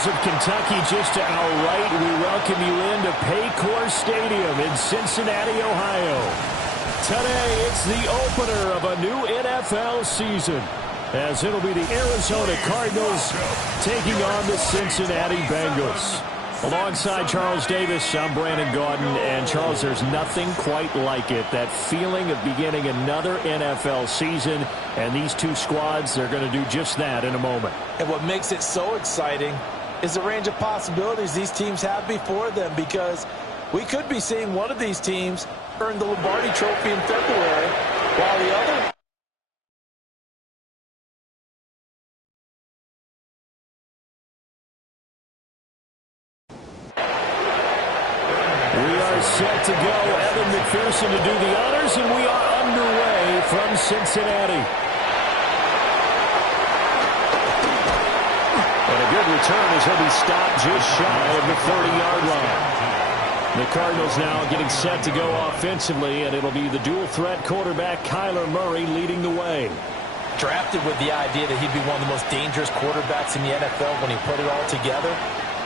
Cardinals of Kentucky just to our right. We welcome you into Paycor Stadium in Cincinnati, Ohio. Today, it's the opener of a new NFL season, as it'll be the Arizona Cardinals taking on the Cincinnati Bengals. Alongside Charles Davis, I'm Brandon Gaudin. And Charles, there's nothing quite like it. That feeling of beginning another NFL season. And these two squads, they're going to do just that in a moment. And what makes it so exciting is the range of possibilities these teams have before them, because we could be seeing one of these teams earn the Lombardi Trophy in February, while the other... Set to go, Evan McPherson to do the honors, and we are underway from Cincinnati. And a good return as he'll be stopped just shy of the 30-yard line. The Cardinals now getting set to go offensively, and it'll be the dual-threat quarterback Kyler Murray leading the way. Drafted with the idea that he'd be one of the most dangerous quarterbacks in the NFL when he put it all together.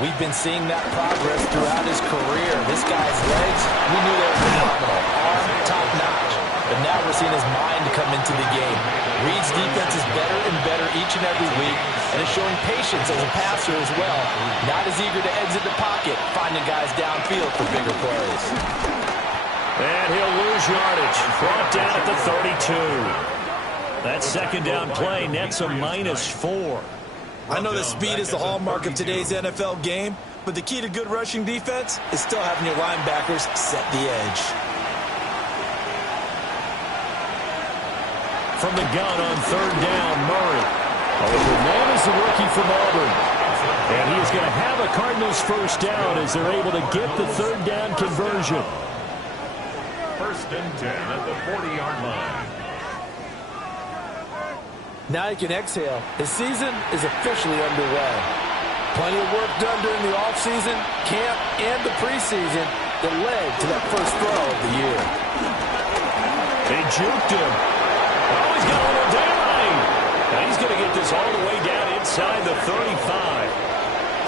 We've been seeing that progress throughout his career. This guy's legs, we knew they were phenomenal. Arm, top-notch. But now we're seeing his mind come into the game. Reed's defense is better and better each and every week, and is showing patience as a passer as well. Not as eager to exit the pocket, finding guys downfield for bigger plays. And he'll lose yardage. Brought down at the 32. That second down play nets a -4. I know that speed is the hallmark of today's NFL game, but the key to good rushing defense is still having your linebackers set the edge. From the gun on third down, Murray. The man is the rookie from Auburn. And he is going to have a Cardinals first down as they're able to get the third down conversion. 1st and 10 at the 40-yard line. Now you can exhale. The season is officially underway. Plenty of work done during the offseason, camp, and the preseason that led to that first throw of the year. They juked him. Oh, he's got a little daylight. Now he's going to get this all the way down inside the 35.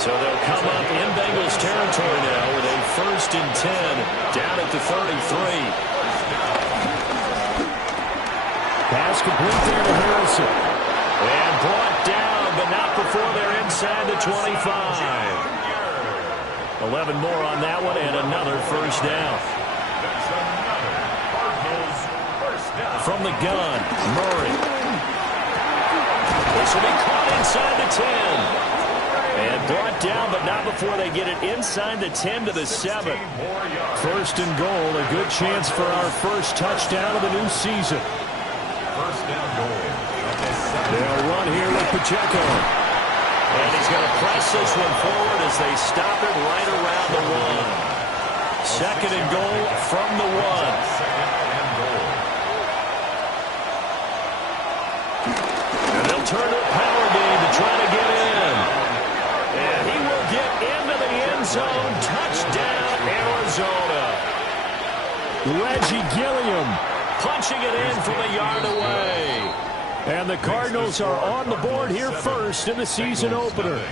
So they'll come up in Bengals territory now with a 1st and 10 down at the 33. Pass complete there to Harrison. And brought down, but not before they're inside the 25. 11 more on that one, and another first down. From the gun, Murray. This will be caught inside the 10. And brought down, but not before they get it inside the 10 to the 7. 1st and goal, a good chance for our first touchdown of the new season. 1st and goal. They'll run here with Pacheco. And he's going to press this one forward as they stop it right around the 1. 2nd and goal from the 1. And they'll turn to a power game to try to get in. And he will get into the end zone. Touchdown, Arizona. Reggie Gilliam punching it in from a yard away. And the Cardinals are on the board here first in the season opener.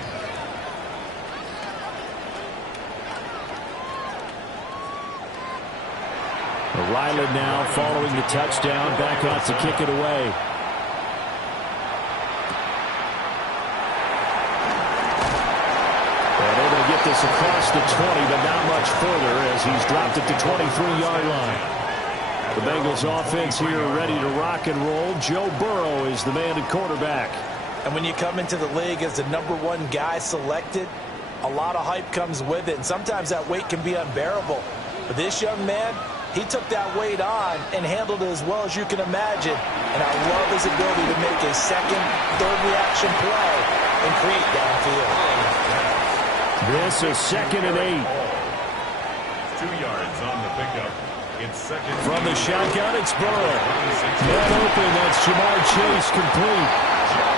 Ryland now following the touchdown, back out to kick it away. And able to get this across the 20, but not much further as he's dropped it to 23-yard line. The Bengals offense here ready to rock and roll. Joe Burrow is the man at quarterback. And when you come into the league as the #1 guy selected, a lot of hype comes with it. And sometimes that weight can be unbearable. But this young man, he took that weight on and handled it as well as you can imagine. And I love his ability to make a second, third reaction play and create downfield. This is 2nd and 8. 2 yards on the pickup. From the shotgun, it's Burrow. Man open, that's Jamar Chase complete.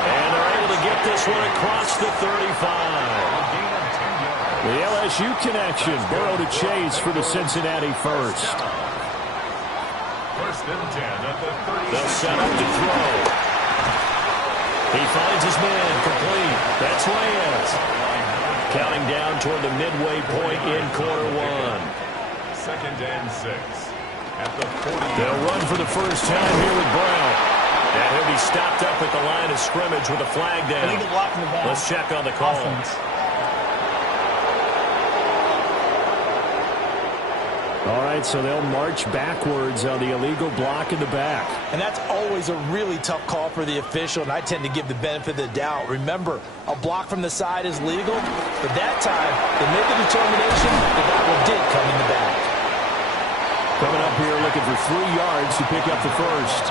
And they're able to get this one across the 35. The LSU connection, Burrow to Chase for the Cincinnati first. 1st and 10 at the 30. They'll set up to throw. He finds his man complete. That's Lance. Counting down toward the midway point in quarter one. 2nd and 6. At the 40. They'll run for the first time here with Brown. And he'll be stopped up at the line of scrimmage with a flag down. Let's check on the call. All right, so they'll march backwards on the illegal block in the back. And that's always a really tough call for the official, and I tend to give the benefit of the doubt. Remember, a block from the side is legal, but that time, they made the determination that that one did come in the back. Coming up here looking for 3 yards to pick up the first.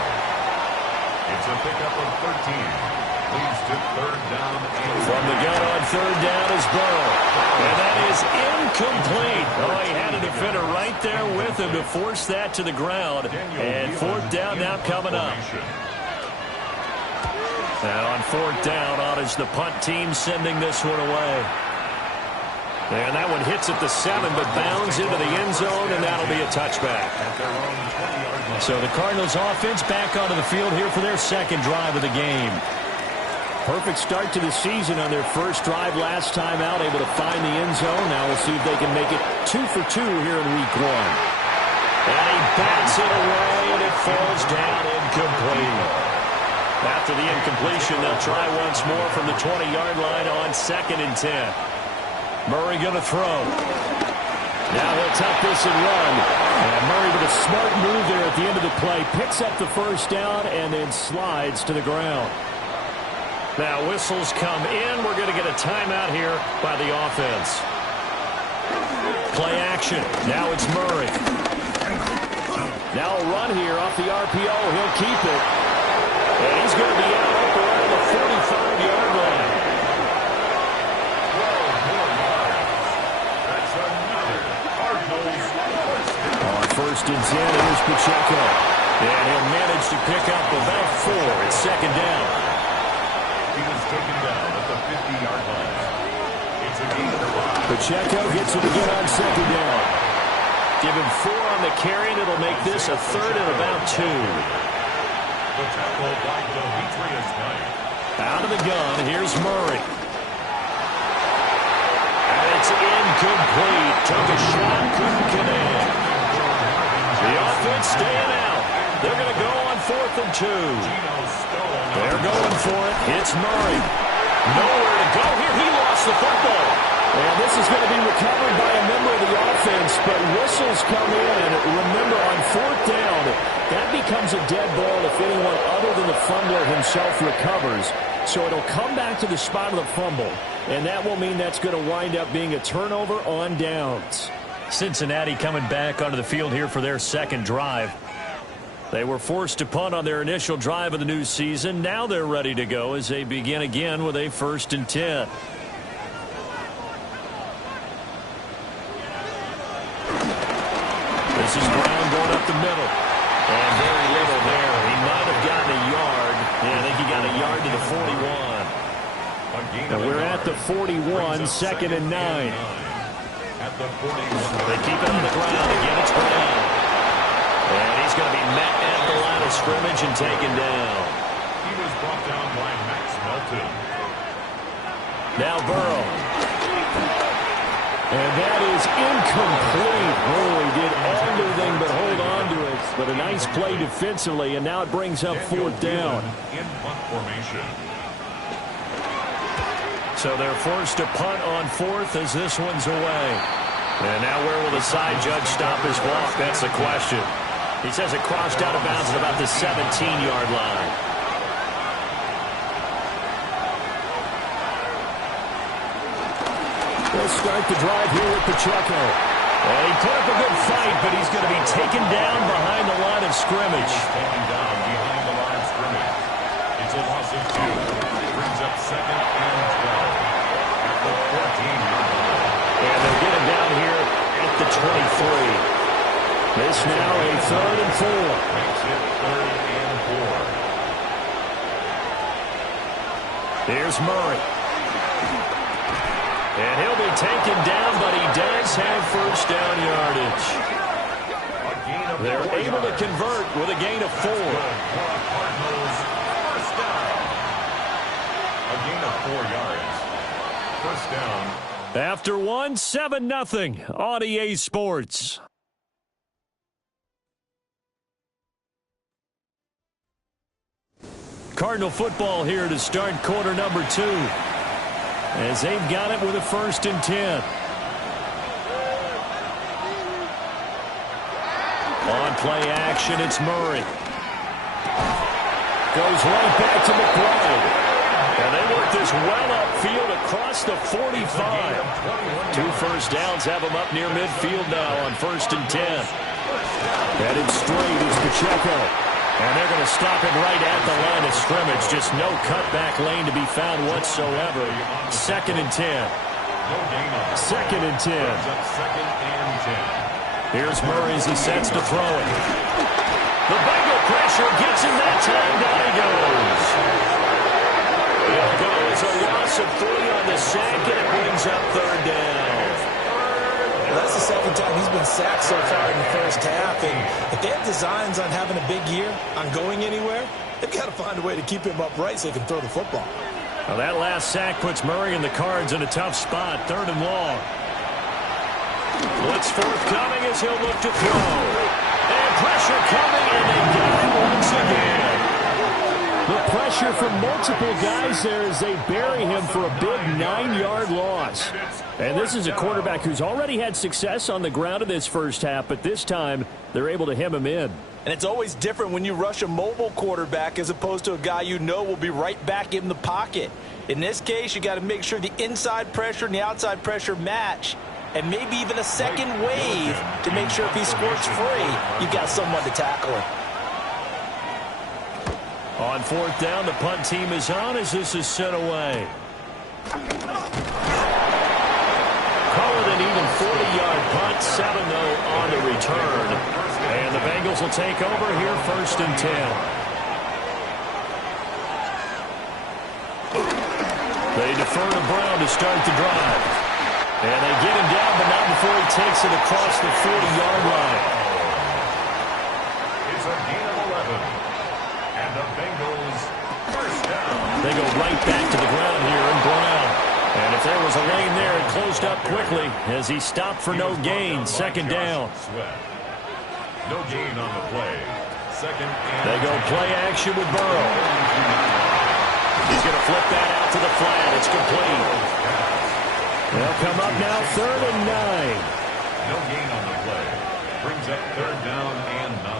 It's a pickup of 13. Leads to 3rd down. From the gun on 3rd down is Burrow. And that is incomplete. Oh, he had a defender right there with him to force that to the ground. And 4th down now coming up. And on 4th down, on is the punt team sending this one away. And that one hits at the 7, but bounds into the end zone, and that'll be a touchback. So the Cardinals offense back onto the field here for their second drive of the game. Perfect start to the season on their first drive last time out, able to find the end zone. Now we'll see if they can make it 2 for 2 here in week 1. And he bats it away, and it falls down incomplete. After the incompletion, they'll try once more from the 20-yard line on 2nd and 10. Murray going to throw. Now he'll tuck this and run. And Murray with a smart move there at the end of the play. Picks up the first down and then slides to the ground. Now whistles come in. We're going to get a timeout here by the offense. Play action. Now it's Murray. Now a run here off the RPO. He'll keep it. And he's going to be out up around the 45-yard line. On 1st and 10, here's Pacheco. And he'll manage to pick up about 4. It's 2nd down. He was taken down at the 50-yard line. It's a gain of 5. Pacheco gets it again on 2nd down. Give him 4 on the carry, and it'll make this a 3rd and about 2. The tackle by Demetrius Knight. Out of the gun, here's Murray. And it's incomplete. Took a shot, couldn't connect. The offense staying out. They're going to go on 4th and 2. They're going for it. It's Murray. Nowhere to go here. He lost the football. And this is going to be recovered by a member of the offense, but whistles come in. Remember, on 4th down, that becomes a dead ball if anyone other than the fumbler himself recovers. So it'll come back to the spot of the fumble, and that will mean that's going to wind up being a turnover on downs. Cincinnati coming back onto the field here for their second drive. They were forced to punt on their initial drive of the new season. Now they're ready to go as they begin again with a 1st and 10. This is Brown going up the middle. And very little there. He might have gotten a yard. Yeah, I think he got a yard to the 41. And we're at the 41, 2nd and 9. At the 41. They keep it on the ground. Again, it's Brown. And he's going to be met at the line of scrimmage and taken down. He was brought down by Max Melton. Now Burrow. And that is incomplete. Oh, he did everything but hold on to it. But a nice play defensively, and now it brings up 4th down. In punt formation. So they're forced to punt on 4th as this one's away. And now where will the side judge stop his block? That's the question. He says it crossed out of bounds at about the 17-yard line. They'll start the drive here with Pacheco. And he put up a good fight, but he's going to be taken down behind the line of scrimmage. Taken down behind the line of scrimmage. It's a loss of 2. Brings up 2nd and 12. At the 14-yard line. And they'll get him down here at the 23. This now a 3rd and 4. Makes it 3rd and 4. Here's Murray. And he'll be taken down, but he does have first down yardage. They're able to convert with a gain of 4. Cardinals, first down. A gain of 4 yards. First down After one, 7-0 on EA Sports. Cardinal football here to start quarter number 2. As they've got it with a 1st and 10. On play action, it's Murray. Goes right back to McBride. And they work this well upfield across the 45. 2 first downs have them up near midfield now on 1st and 10. Headed straight is Pacheco. And they're going to stop it right at the line of scrimmage. Just no cutback lane to be found whatsoever. 2nd and 10. 2nd and 10. Here's Murray as he sets to throw it. The Bengal pressure gets him that time. Down he goes. It'll go as a loss of 3 on the sack, and it brings up 3rd down. Well, that's the 2nd time he's been sacked so far in the first half. And if they have designs on having a big year, on going anywhere, they've got to find a way to keep him upright so they can throw the football. Well, that last sack puts Murray and the Cards in a tough spot. 3rd and long. Blitz forthcoming as he'll look to throw. And pressure coming, and they got him once again. The pressure from multiple guys there as they bury him for a big 9-yard loss. And this is a quarterback who's already had success on the ground in this first half, but this time they're able to hem him in. And it's always different when you rush a mobile quarterback as opposed to a guy you know will be right back in the pocket. In this case, you got to make sure the inside pressure and the outside pressure match, and maybe even a second wave to make sure if he squirts free, you've got someone to tackle him. On 4th down, the punt team is on as this is sent away. Call it an even 40-yard punt, 7-0 on the return. And the Bengals will take over here 1st and 10. They defer to Brown to start the drive. And they get him down, but not before he takes it across the 40-yard line. It's a gain of 11. And the Bengals first down. They go right back to the ground here in Brown. And if there was a lane there, it closed up quickly as he stopped for no gain. 2nd down. No gain on the play. 2nd and they go play action with Burrow. He's going to flip that out to the flat. It's complete. They'll come up now 3rd and 9. No gain on the play. Brings up 3rd down and 9.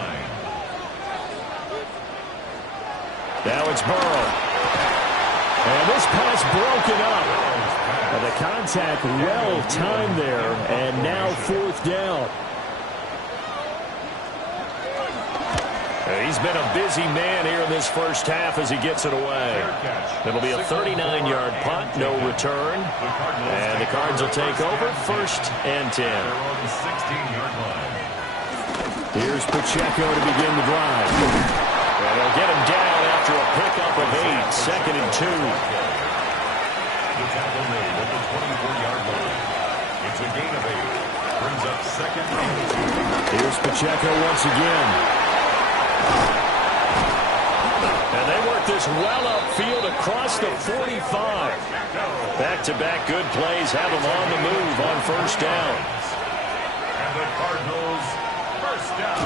Now it's Burrow. And this pass broken up. And the contact well timed there. And now 4th down. He's been a busy man here in this first half as he gets it away. It'll be a 39-yard punt, no return. And the Cards will take over 1st and 10. Here's Pacheco to begin the drive. And they'll get him down after a pickup of 8, 2nd and 2. The tackle made at the 24-yard line. It's a gain of 8. Brings up 2nd and 2. Here's Pacheco once again. And they work this well upfield across the 45. Back-to-back good plays have them on the move on 1st down. And the Cardinals first down.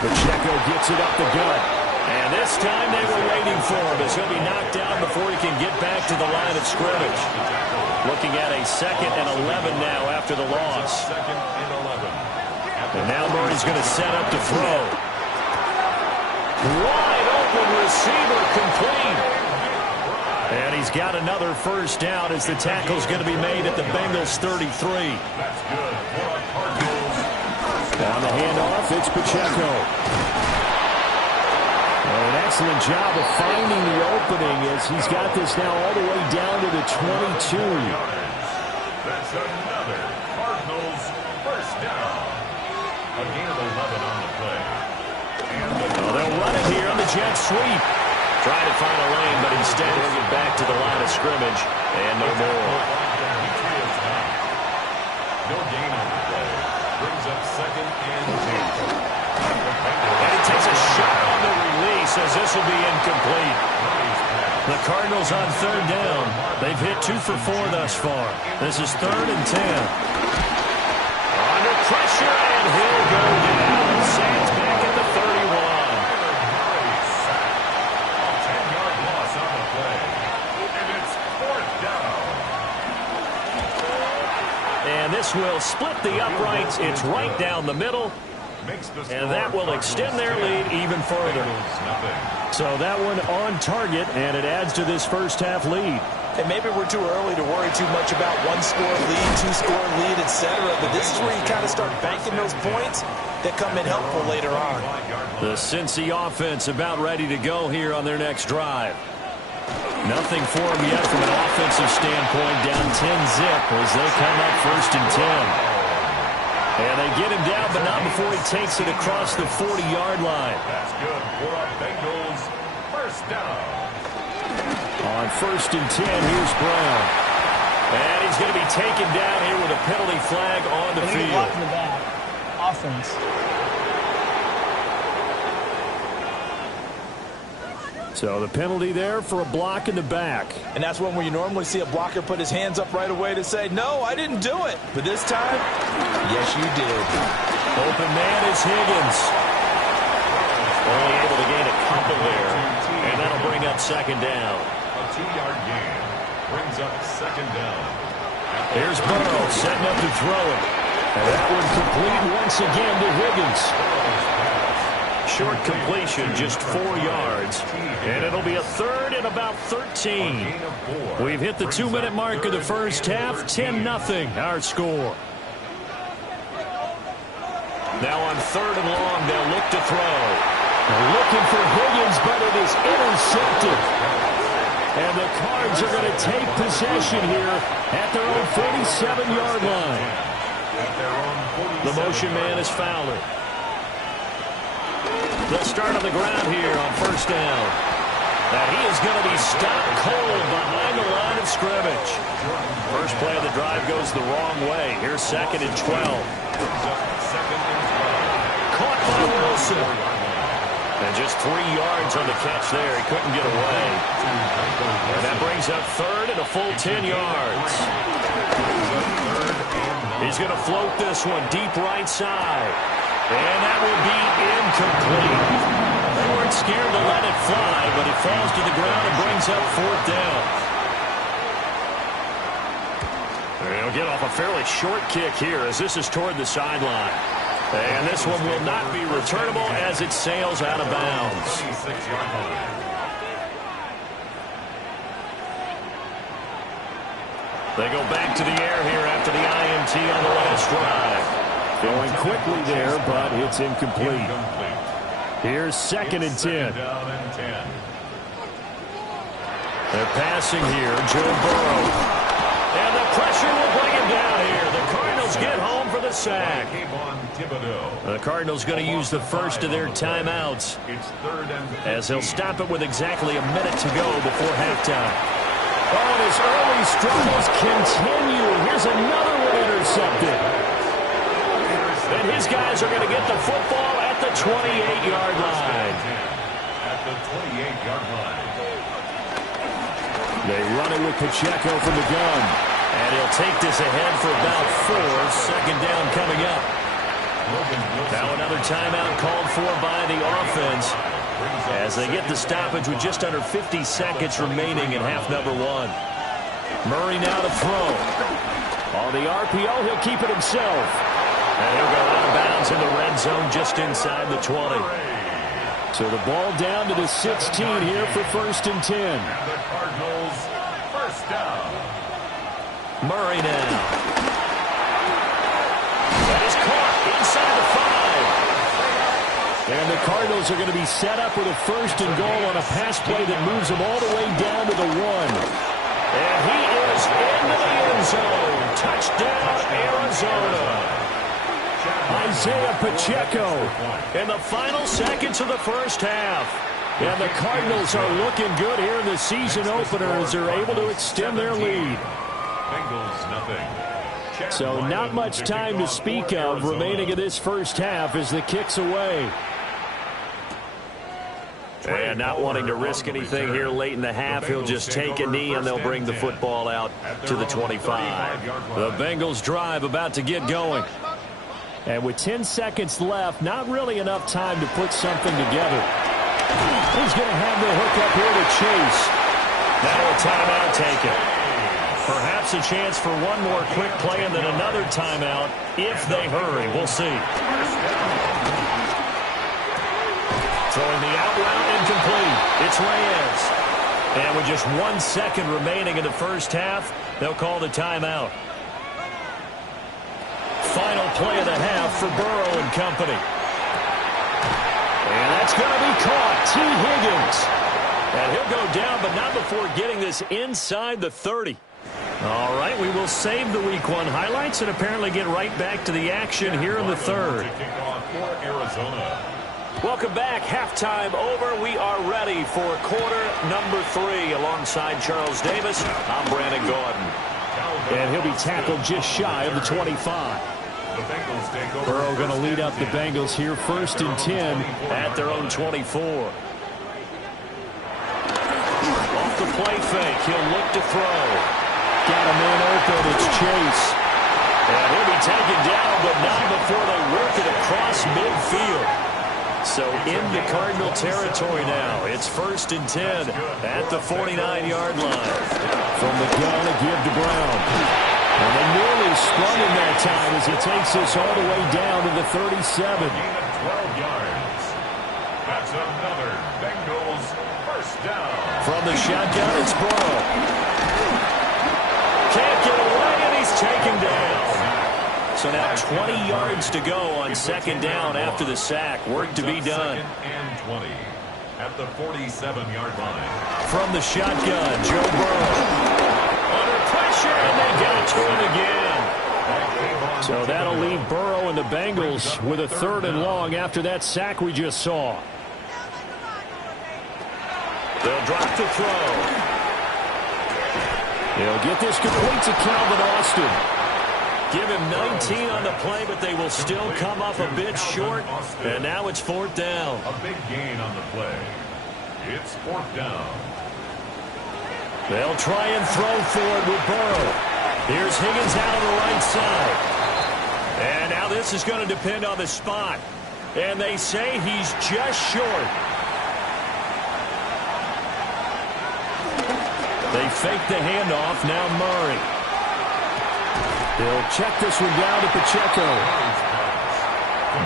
Pacheco gets it up the gut. And this time they were waiting for him as he'll be knocked down before he can get back to the line of scrimmage. Looking at a 2nd and 11 now after the loss. 2nd and 11. And now Murray's going to set up to throw. Wide open receiver complete. And he's got another 1st down as the tackle's going to be made at the Bengals 33. That's good for the Cardinals. On the handoff, it's Pacheco. An excellent job of finding the opening as he's got this now all the way down to the 22. That's another Cardinals first down. A gain of 11 on the play. They'll run it here on the jet sweep. Try to find a lane, but instead he'll get back to the line of scrimmage. And no more. No gain on the play. Brings up 2nd and 10. And he takes a shot on the release as this will be incomplete. The Cardinals on third down. They've hit 2 for 4 thus far. This is 3rd and 10. Under pressure, and he'll go down. Sands back at the 31. A 10-yard loss on the play. And it's 4th down. And this will split the uprights. It's right down the middle. And that will extend their lead even further. So that one on target, and it adds to this first half lead. And maybe we're too early to worry too much about 1-score lead, 2-score lead, etc. But this is where you kind of start banking those points that come in helpful later on. The Cincy offense about ready to go here on their next drive. Nothing for them yet from an offensive standpoint. Down 10-zip as they come up 1st and 10. And they get him down, but not before he takes it across the 40-yard line. That's good for a Bengals first down. On 1st and 10, here's Brown. And he's going to be taken down here with a penalty flag on the field. Block in the back. Offense. So the penalty there for a block in the back. And that's one where you normally see a blocker put his hands up right away to say, no, I didn't do it. But this time, yes, you did. Open man is Higgins. Only able to gain a couple there. And that'll bring up 2nd down. A 2-yard gain brings up 2nd down. Here's Burrow setting up to throw it. And that one complete once again to Higgins. Short completion, just 4 yards. And it'll be a 3rd and about 13. We've hit the 2-minute mark of the first half. 10-0 our score. Now on 3rd and long, they'll look to throw. They're looking for Higgins, but it is intercepted. And the Cards are going to take possession here at their own 47-yard line. The motion man is Fowler. They'll start on the ground here on 1st down. And he is going to be stopped cold behind the line of scrimmage. First play of the drive goes the wrong way. Here's 2nd and 12. Caught by Wilson. And just 3 yards on the catch there. He couldn't get away. And that brings up 3rd and a full 10 yards. He's going to float this one deep right side. And that will be incomplete. They weren't scared to let it fly, but it falls to the ground and brings up 4th down. They'll get off a fairly short kick here as this is toward the sideline. And this one will not be returnable as it sails out of bounds. They go back to the air here after the INT on the last drive. Going quickly there, but it's incomplete. Here's 2nd and 10. They're passing here. Joe Burrow. And the pressure will bring him down here. The Cardinals get home for the sack. The Cardinals going to use the first of their timeouts as they'll stop it with exactly a minute to go before halftime. Oh, and his early struggles continue. Here's another one intercepted. And his guys are going to get the football at the 28-yard line. At the 28-yard line. They run it with Pacheco from the gun. And he'll take this ahead for about 4. 2nd down coming up. Now another timeout called for by the offense as they get the stoppage with just under 50 seconds remaining in half number 1. Murray now to throw. On the RPO, he'll keep it himself. And he'll go out of bounds in the red zone just inside the 20. So the ball down to the 16 here for 1st and 10. And the Cardinals first down. Murray now. That is caught inside the 5. And the Cardinals are going to be set up with a 1st and goal on a pass play that moves them all the way down to the 1. And he is into the end zone. Touchdown, Arizona. Isaiah Pacheco in the final seconds of the first half. And the Cardinals are looking good here in the season opener as they're able to extend their lead. So not much time to speak of remaining in this first half as the kick's away. And not wanting to risk anything here late in the half, he'll just take a knee and they'll bring the football out to the 25. The Bengals drive about to get going. And with 10 seconds left, not really enough time to put something together. He's going to have the hook up here to Chase. Now a timeout taken. Perhaps a chance for one more quick play and then another timeout if they hurry. We'll see. Throwing the out route incomplete. It's Reyes. And with just 1 second remaining in the first half, they'll call the timeout. Final play of the half for Burrow and company. And that's going to be caught. T. Higgins. And he'll go down, but not before getting this inside the 30. All right, we will save the Week 1 highlights and apparently get right back to the action here in the third. Welcome back. Halftime over. We are ready for quarter number 3 alongside Charles Davis. I'm Brandon Gordon. And he'll be tackled just shy of the 25. Burrow going to lead up the Bengals here, 1st and 10 at their own 24. Off the play fake, he'll look to throw. Got a man open, it's Chase. And he'll be taken down, but not before they work it across midfield. So into Cardinal territory now. It's 1st and 10 at the 49-yard line. From the gun, a give to Brown. And they nearly sprung him that time as he takes this all the way down to the 37. 12 yards. That's another Bengals first down. From the shotgun, it's Burrow. Can't get away, and he's taken down. So now 20 yards to go on 2nd down after the sack. Work to be done. 2nd and 20 at the 47-yard line. From the shotgun, Joe Burrow. Under pressure, and they get it to him again. So that'll leave Burrow and the Bengals with a 3rd and long after that sack we just saw. They'll drop the throw. They'll get this complete to Calvin Austin. Give him 19 on the play, but they will still come up a bit short. And now it's 4th down. A big gain on the play. It's 4th down. They'll try and throw forward with Burrow. Here's Higgins out on the right side. And now this is going to depend on the spot. And they say he's just short. They fake the handoff. Now Murray. They'll check this one down to Pacheco.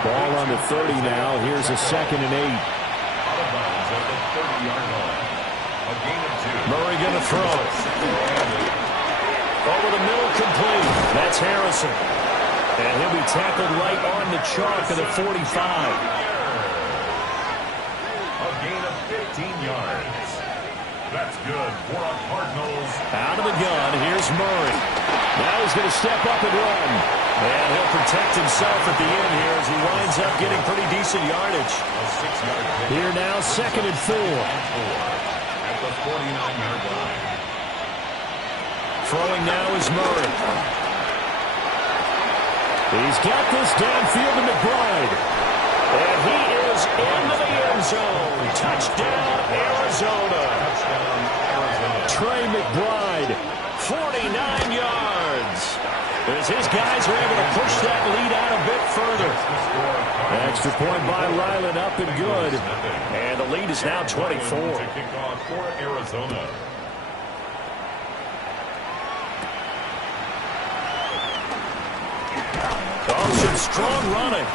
Ball on the 30 now. Here's a 2nd and 8. Out of bounds at the 30-yard line. A gain of 2. Murray going to throw. Over the middle, complete. That's Harrison. And he'll be tackled right on the chalk of the 45. A gain of 15 yards. That's good for a Cardinals. Out of the gun, here's Murray. Now he's going to step up and run. And he'll protect himself at the end here as he winds up getting pretty decent yardage. A 6-yard pick. Here now, 2nd and 4. At the 49-yard line. Throwing now is Murray. He's got this downfield to McBride. And he is into the end zone. Touchdown, Arizona. Trey McBride, 49 yards. As his guys are able to push that lead out a bit further. Extra point by Ryland, up and good. And the lead is now 24. To kick off for Arizona. Oh, some strong running.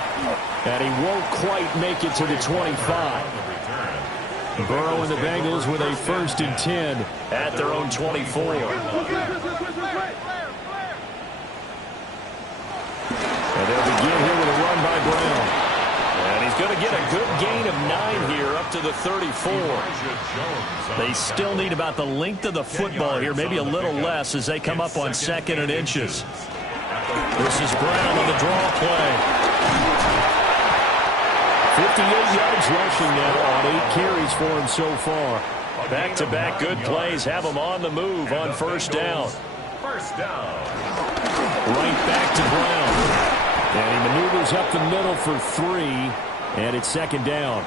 And he won't quite make it to the 25. Burrow and the Bengals with a 1st and 10 at their own 24. And they'll begin here with a run by Brown. And he's going to get a good gain of 9 here up to the 34. They still need about the length of the football here, maybe a little less as they come up on 2nd and inches. This is Brown on the draw play. 58 yards rushing now on 8 carries for him so far. Back-to-back good plays have him on the move on 1st down. First down. Right back to Brown. And he maneuvers up the middle for 3, and it's 2nd down.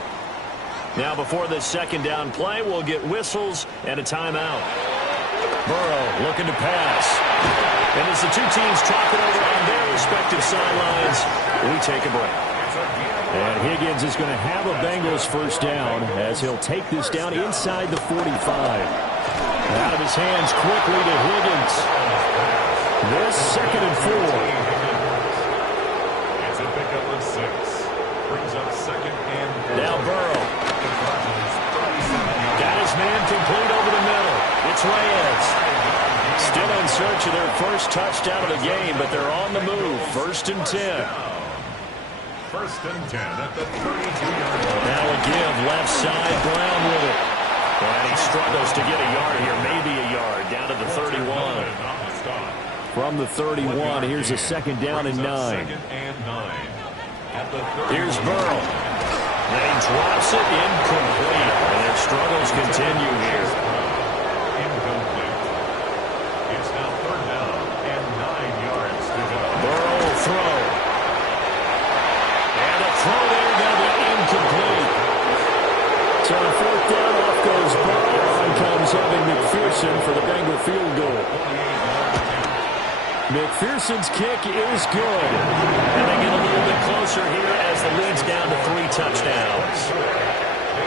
Now before this second down play, we'll get whistles and a timeout. Burrow looking to pass. And as the two teams talk it over on their respective sidelines, we take a break. And Higgins is going to have a Bengals first down as he'll take this down inside the 45. Out of his hands quickly to Higgins. This 2nd and 4. It's a pickup of 6. Brings up 2nd and 4. Now Burrow. Got his man complete over the middle. It's Reyes. Still in search of their first touchdown of the game, but they're on the move. 1st and 10. 1st and 10 at the 32-yard line. Now a give left side, Brown with it. And he struggles to get a yard here, maybe a yard, down to the 31. From the 31, here's a 2nd down and 9. 2nd and 9. At the 31. Here's Burrow. And he drops it incomplete. And their struggles continue here. Incomplete. It's now 3rd down and 9 yards to go. Burrow will throw. And a throw there going to be incomplete. So on 4th down, off goes Burrow. On comes Evan McPherson for the Bengal field goal. McPherson's kick is good. And they get a little bit closer here as the lead's down to 3 touchdowns.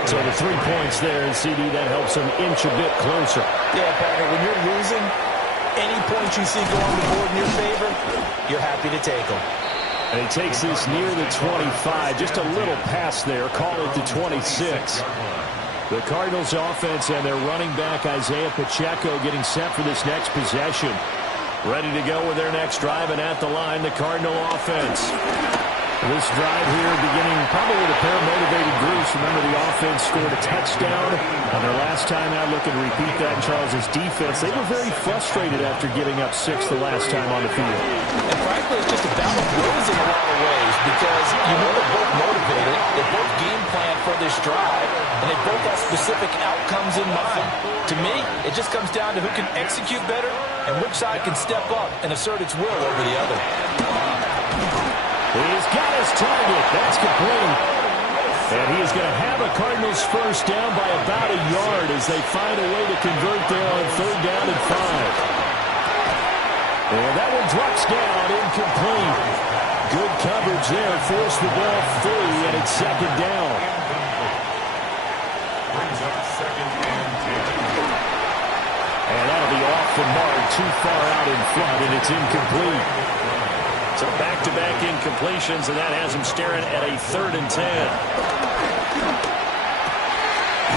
So the 3 points there, and CD, that helps them inch a bit closer. Yeah, partner, when you're losing, any points you see go on the board in your favor, you're happy to take them. And he takes this near the 25, just a little past there, call it the 26. The Cardinals offense and their running back Isaiah Pacheco getting set for this next possession. Ready to go with their next drive, and at the line, the Cardinal offense. This drive here beginning probably with a pair of motivated groups. Remember, the offense scored a touchdown on their last time out. Looking to repeat that in Charles' defense. They were very frustrated after giving up 6 the last time on the field. And frankly, it's just a battle of wills in a lot of ways because you know they're both motivated. They both game plan for this drive, and they both have specific outcomes in mind. To me, it just comes down to who can execute better and which side can step up and assert its will over the other. He's got his target. That's complete. And he is going to have a Cardinals first down by about a yard as they find a way to convert there on 3rd down and 5. And that one drops down, incomplete. Good coverage there, forced the ball free, and it's 2nd down. Brings up 2nd and 10. And that'll be off the mark, too far out in front, and it's incomplete. So back-to-back incompletions, and that has him staring at a 3rd and 10.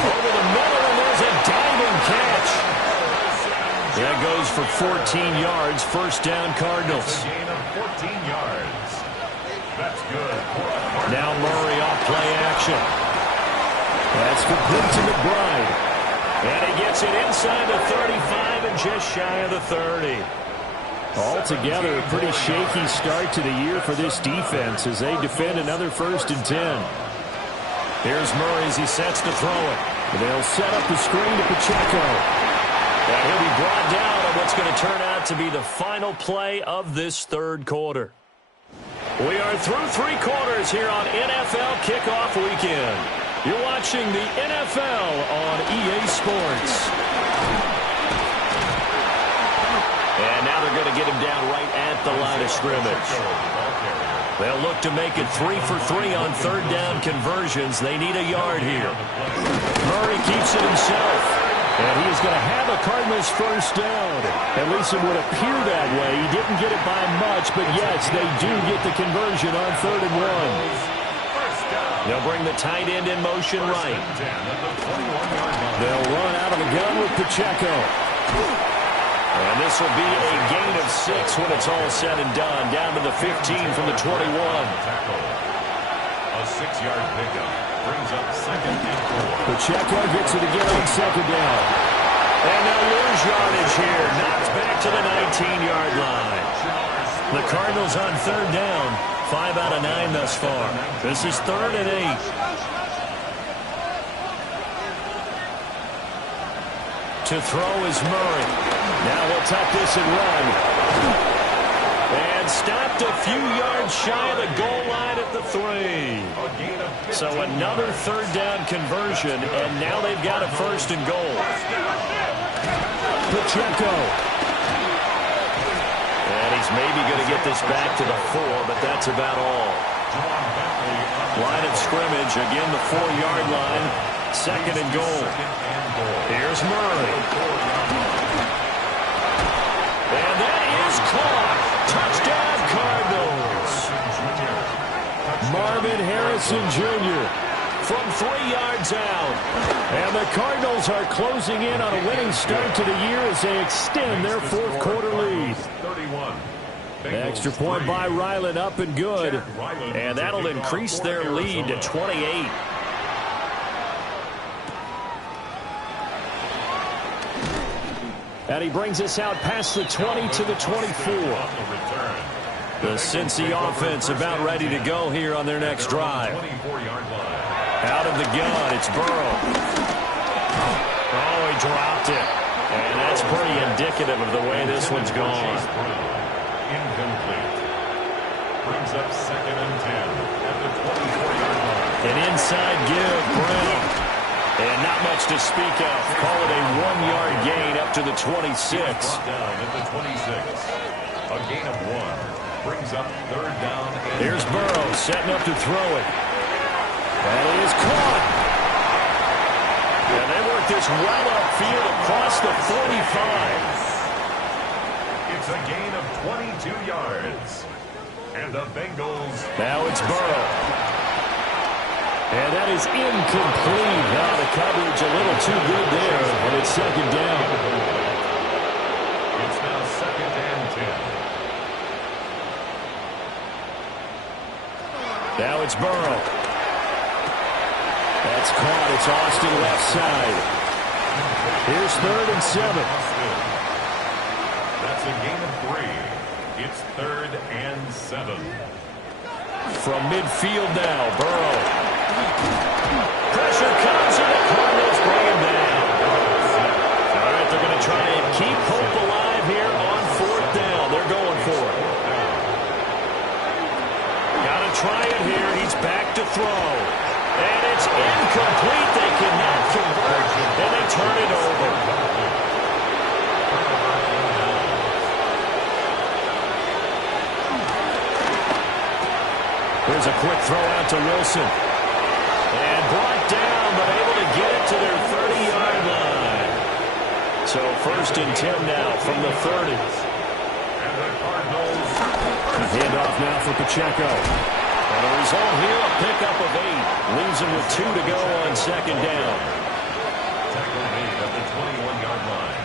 Over the middle, and there's a diving catch. That goes for 14 yards. First down, Cardinals. A gain of 14 yards. That's good. Now Murray off play action. That's complete to McBride. And he gets it inside the 35 and just shy of the 30. Altogether, a pretty shaky start to the year for this defense as they defend another 1st and 10. Here's Murray as he sets to throw it. They'll set up the screen to Pacheco. And he'll be brought down on what's going to turn out to be the final play of this 3rd quarter. We are through 3 quarters here on NFL Kickoff Weekend. You're watching the NFL on EA Sports. And now they're going to get him down right at the line of scrimmage. They'll look to make it 3 for 3 on 3rd down conversions. They need a yard here. Murray keeps it himself. And he is going to have a Cardinals first down. At least it would appear that way. He didn't get it by much, but yes, they do get the conversion on 3rd and 1. They'll bring the tight end in motion right. They'll run out of the gun with Pacheco. And this will be a gain of 6 when it's all said and done. Down to the 15 from the 21. A 6-yard pickup brings up 2nd and 4. Pacheco gets it again on 2nd down. And they'll lose yardage here. Knocked back to the 19-yard line. The Cardinals on 3rd down. 5 out of 9 thus far. This is 3rd and 8. To throw is Murray. Now he'll tuck this and run. And And stopped a few yards shy of the goal line at the 3. So another third down conversion, and now they've got a first and goal. Pacheco. And he's maybe going to get this back to the 4, but that's about all. Line of scrimmage, again the 4-yard line. Second and goal. Here's Murray. And that is caught. Touchdown, Cardinals. Marvin Harrison Jr. from 3 yards out. And the Cardinals are closing in on a winning start to the year as they extend their fourth quarter lead. Extra point by Ryland, up and good. And that'll increase their lead to 28. And he brings us out past the 20 to the 24. The Cincy offense about ready to go here on their next drive. Out of the gun, it's Burrow. Oh, he dropped it. And that's pretty indicative of the way this one's gone. Incomplete. Brings up 2nd and 10 at the 24-yard line. An inside give, Brown. And not much to speak of. Call it a 1-yard gain up to the 26. Brought down at the 26. A gain of 1. Brings up 3rd down. Here's Burrow setting up to throw it. And it is caught. And they work this well upfield across the 45. It's a gain of 22 yards. And the Bengals. Now it's Burrow. And that is incomplete. Now the coverage a little too good there. And it's second down. It's now 2nd and 10. Now it's Burrow. That's caught. It's Austin left side. Here's 3rd and 7. That's a gain of 3. It's 3rd and 7. From midfield now, Burrow. Pressure comes and the Cardinals bring him down. All right, they're going to try and keep hope alive here on 4th down. They're going for it. Got to try it here. He's back to throw. And it's incomplete. They cannot convert, and they turn it over. Here's a quick throw out to Wilson. And brought down, but able to get it to their 30-yard line. So 1st and 10 now from the 30. And the Cardinals. Handoff now for Pacheco. And the result here, a pickup of 8. Leaves him with 2 to go on 2nd down. Tackle made at the 21-yard line.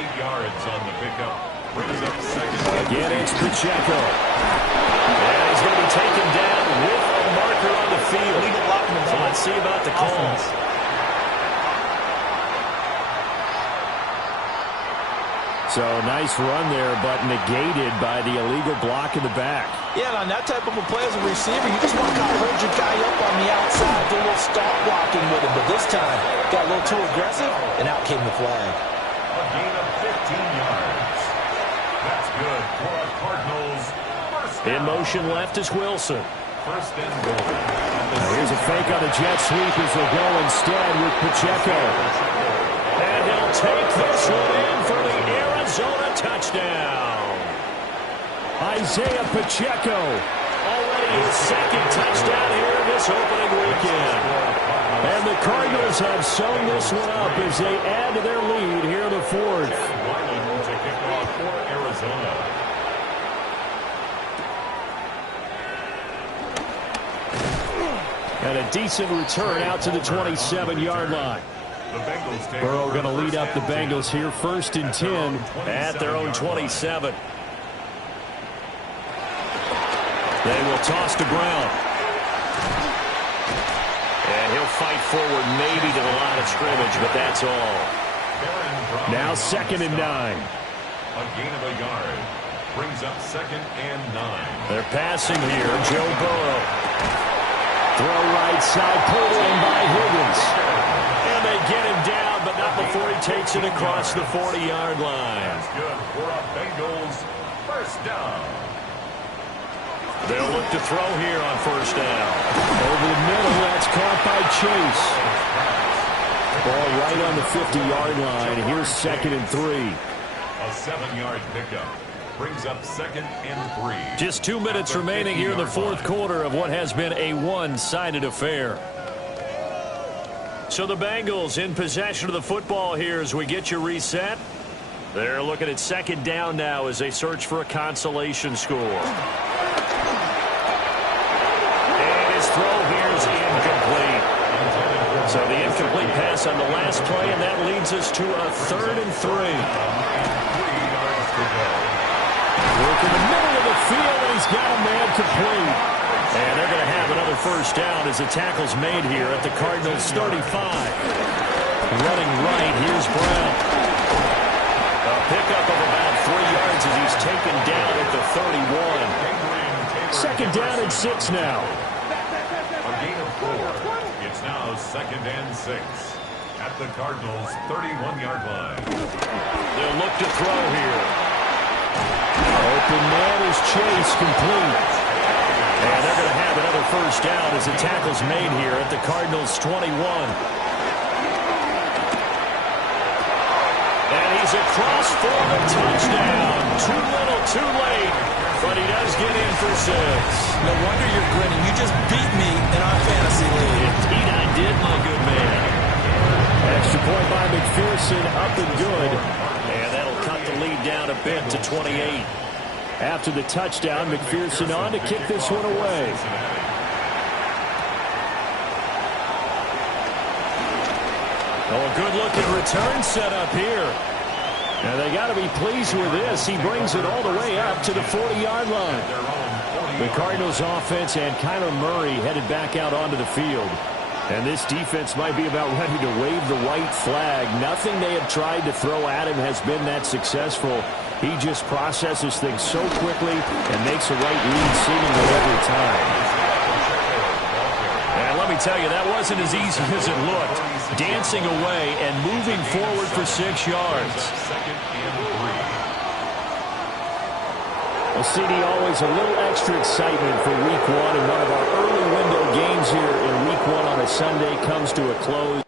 8 yards on the pickup. Brings up 2nd. Again, it's Pacheco. And he's going to be taken down with a marker on the field. So let's see about the calls. So nice run there, but negated by the illegal block in the back. Yeah, on that type of a play as a receiver, you just want to kind of hold your guy up on the outside, do a little stop blocking with him. But this time, got a little too aggressive, and out came the flag. A gain of 15 yards. That's good for a Cardinals. In motion left is Wilson. 1st and goal. Now here's a fake on a jet sweep as they'll go instead with Pacheco. And he'll take this one in for the Arizona touchdown. Isaiah Pacheco, already his 2nd touchdown here this opening weekend. And the Cardinals have sewn this one up as they add to their lead here in the 4th. Ryland to kick off for Arizona. And a decent return out to the 27-yard line. Burrow going to lead up the Bengals here, 1st and 10 at their own 27. They will toss to Brown. And he'll fight forward maybe to the line of scrimmage, but that's all. Now 2nd and 9. A gain of a yard. Brings up 2nd and 9. They're passing here. Joe Burrow. Throw right side, pulled in by Higgins. And they get him down, but not before he takes it across the 40-yard line. That's good for a Bengals 1st down. They'll look to throw here on first down. Over the middle, that's caught by Chase. Ball right on the 50-yard line. Here's 2nd and 3. A 7-yard pickup. Brings up 2nd and 3. Just 2 minutes remaining here in the fourth quarter of what has been a one-sided affair. So the Bengals in possession of the football here as we get you reset. They're looking at 2nd down now as they search for a consolation score. And his throw here is incomplete. So the incomplete pass on the last play, and that leads us to a 3rd and 3. 3 yards to go. Work in the middle of the field, and he's got a man complete. And they're going to have another first down as the tackle's made here at the Cardinals 35. Running right, here's Brown. A pickup of about 3 yards as he's taken down at the 31. 2nd down and 6 now. A gain of 4. It's now 2nd and 6. At the Cardinals 31-yard line. They'll look to throw here. Open man is Chase, complete. And they're going to have another first down as the tackle's made here at the Cardinals 21. And he's across for the touchdown. Too little, too late. But he does get in for 6. No wonder you're grinning. You just beat me in our fantasy league. Indeed I did, my good man. Extra point by McPherson, up and good. And that'll cut the lead down a bit to 28. After the touchdown, McPherson on to kick this one away. Oh, a good-looking return set up here. Now, they got to be pleased with this. He brings it all the way up to the 40-yard line. The Cardinals offense and Kyler Murray headed back out onto the field. And this defense might be about ready to wave the white flag. Nothing they have tried to throw at him has been that successful. He just processes things so quickly and makes the right read seemingly every time. And let me tell you, that wasn't as easy as it looked. Dancing away and moving forward for 6 yards. 2nd and 3. Well, CD, always a little extra excitement for Week 1, and one of our early window games here in Week 1 on a Sunday comes to a close.